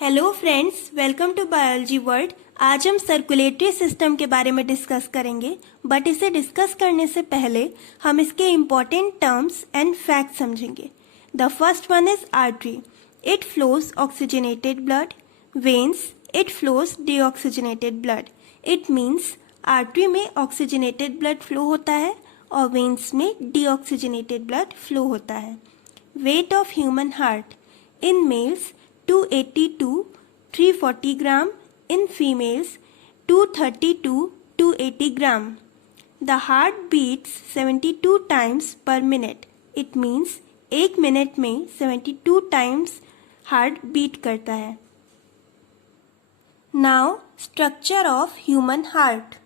Hello friends, welcome to biology world. आज हम circulatory system के बारे में डिस्कस करेंगे, बट इसे डिस्कस करने से पहले हम इसके इम्पॉर्टेंट टर्म्स एंड फैक्ट समझेंगे। The first one is artery. It flows oxygenated blood. Veins, it flows deoxygenated blood. It means artery में ऑक्सीजनेटेड ब्लड फ्लो होता है और वेन्स में डीऑक्सीजनेटेड ब्लड फ्लो होता है। Weight of human heart in males 280 to 340 gram, in females 230 to 280 gram. The heart beats 72 times per minute. It means एक minute में 72 times heart beat करता है। Now structure of human heart.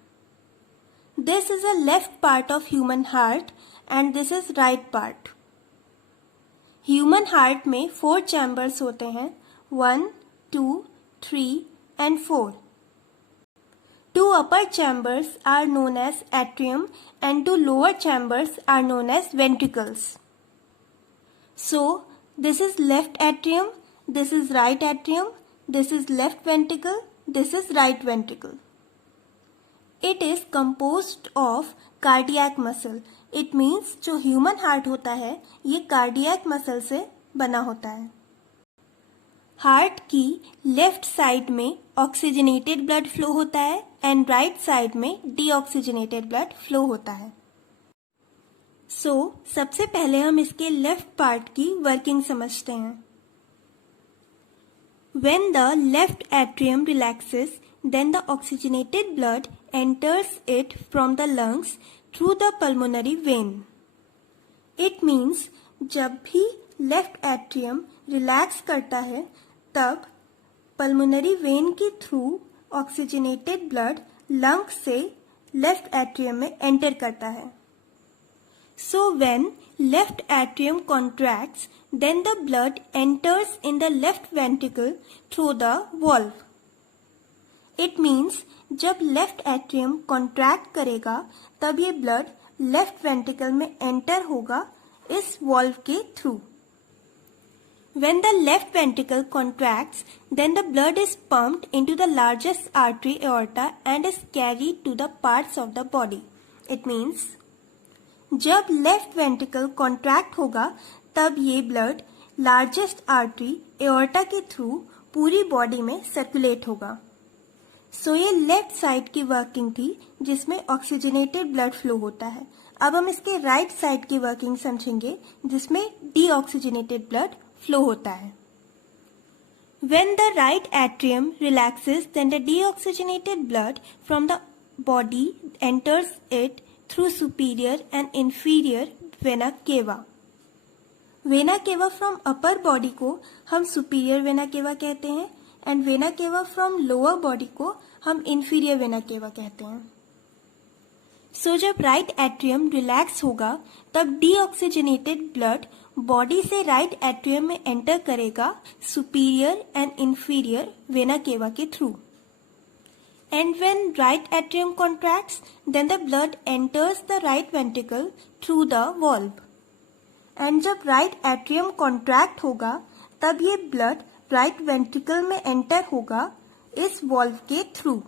This is a left part of human heart and this is right part. Human heart में 4 chambers होते हैं, 1, 2, 3 and 4. 2 upper chambers are known as atrium and 2 lower chambers are known as ventricles. So, this is left atrium, this is right atrium, this is left ventricle, this is right ventricle. It is composed of cardiac muscle. It means जो human heart होता है ये cardiac muscle से बना होता है। Heart की left side में ऑक्सीजनेटेड ब्लड फ्लो होता है एंड राइट साइड में डीऑक्सीजनेटेड ब्लड फ्लो होता है। सबसे पहले हम इसके लेफ्ट पार्ट की वर्किंग समझते हैं। When the left atrium relaxes, then the oxygenated blood enters it from the lungs through the pulmonary vein. It means जब भी लेफ्ट एट्रियम रिलैक्स करता है तब पल्मोनरी वेन के थ्रू ऑक्सीजनेटेड ब्लड लंग से लेफ्ट एट्रियम में enter करता है। So when left atrium contracts, then the blood enters in the left ventricle through the valve. It means जब लेफ्ट एट्रियम कॉन्ट्रैक्ट करेगा तब ये ब्लड लेफ्ट वेंट्रिकल में enter होगा इस वॉल्व के through. When the left ventricle contracts, then the blood is pumped into the largest artery aorta and is carried to the parts of the body. It means जब left ventricle contract होगा तब ये blood largest artery aorta के through पूरी body में circulate होगा। ये left side की वर्किंग थी जिसमें ऑक्सीजनेटेड ब्लड फ्लो होता है। अब हम इसके राइट साइड की वर्किंग समझेंगे जिसमें डीऑक्सीजनेटेड ब्लड फ्लो होता है। When the right atrium relaxes, then the deoxygenated blood from the body enters it through superior and inferior vena cava. Vena cava from upper body को हम superior vena cava कहते हैं and vena cava from lower body को हम inferior vena केवा कहते हैं। जब राइट एट्रियम रिलैक्स होगा तब डीऑक्सीजनेटेड ब्लड बॉडी से राइट एट्रियम में एंटर करेगा सुपीरियर एंड इंफीरियर वेना केवा के through. And when right atrium contracts, then the blood enters the right ventricle through the valve. And जब right atrium contract होगा तब ये blood right ventricle में enter होगा इस valve के through.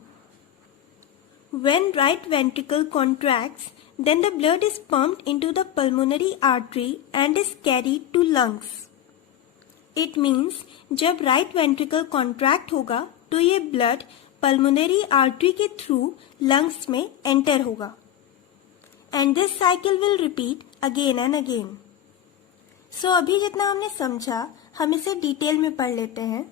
When right ventricle contracts, then the blood is pumped into the pulmonary artery and is carried to lungs. It means जब right ventricle contract होगा तो ये blood पल्मोनरी आर्टरी के through lungs में enter होगा and this cycle will repeat again and again. अभी जितना हमने समझा हम इसे डिटेल में पढ़ लेते हैं।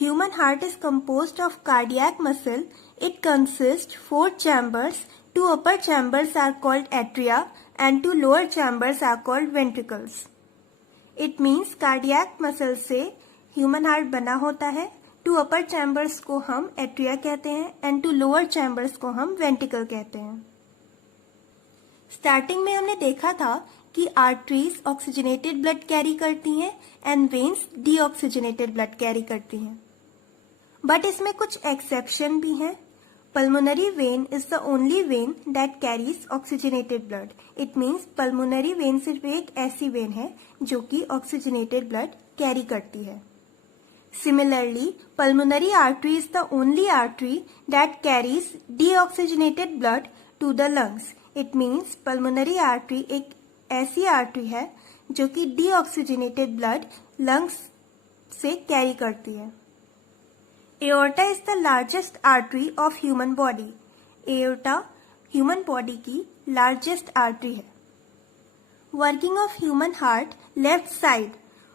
Human heart is composed of cardiac muscle. It consist 4 chambers. 2 upper chambers are called atria and 2 lower chambers are called ventricles. It means cardiac muscle से ह्यूमन हार्ट बना होता है। 2 अपर चैम्बर्स को हम एट्रिया कहते हैं एंड 2 लोअर चैम्बर्स को हम वेंट्रिकल कहते हैं। स्टार्टिंग में हमने देखा था कि आर्टरीज ऑक्सीजनेटेड ब्लड कैरी करती हैं and veins deoxygenated blood carry करती हैं, बट इसमें कुछ एक्सेप्शन भी हैं। Pulmonary vein is the only when that carries oxygenated blood. It means pulmonary vein सिर्फ एक ऐसी वेन है जो कि ऑक्सीजनेटेड ब्लड कैरी करती है। Similarly, pulmonary artery is the only artery that carries deoxygenated blood to the lungs. It means pulmonary artery एक ऐसी आर्टरी है जो कि deoxygenated blood lungs से कैरी करती है. Aorta is the largest artery of human body. Aorta human body की largest artery है. Working of human heart, left side.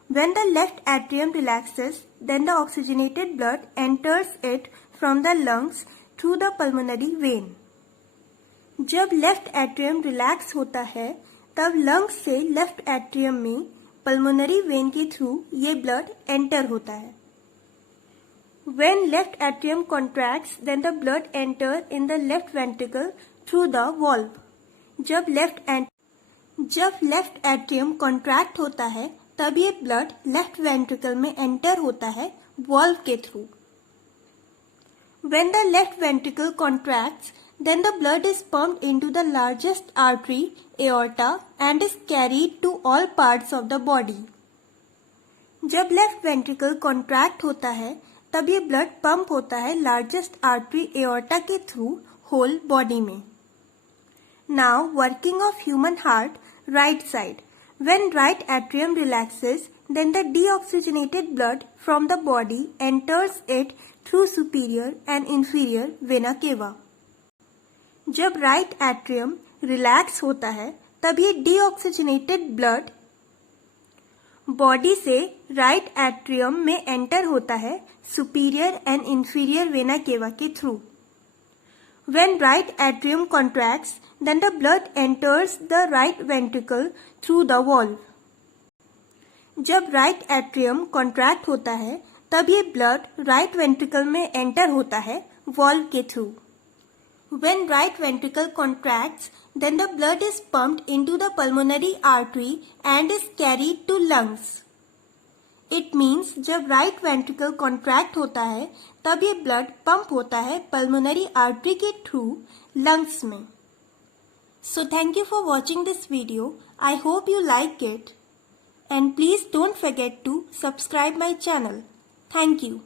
When the left atrium relaxes, then the oxygenated blood enters it from the lungs through the pulmonary vein. जब left atrium relax होता है तब lungs से left atrium में pulmonary vein के through ये blood enter होता है. When left atrium contracts, then the blood enter in the left ventricle through the valve. जब लेफ्ट एट्रियम कॉन्ट्रैक्ट होता है तब ये ब्लड लेफ्ट वेंट्रिकल में एंटर होता है वॉल्व के through. When the left ventricle contracts, then the blood is pumped into the largest artery, aorta, and is carried to all parts of the body. जब left ventricle contract होता है तब ये blood pump होता है largest artery aorta के through whole body में. Now working of human heart, right side. When right atrium relaxes, then the deoxygenated blood from the body enters it through superior and inferior vena cava. जब right atrium relax होता है तब ये deoxygenated blood body से right atrium में enter होता है superior and inferior vena केवा के through. When right atrium contracts, then the blood enters the right ventricle through the valve. जब राइट एट्रियम कॉन्ट्रैक्ट होता है तब ये ब्लड राइट वेंट्रिकल में एंटर होता है वॉल्व के through. When right ventricle contracts, then the blood is pumped into the pulmonary artery and is carried to lungs. It means जब right ventricle contract होता है तब ये blood pump होता है pulmonary artery के through lungs में. So thank you for watching this video. I hope you like it. And please don't forget to subscribe my channel. Thank you.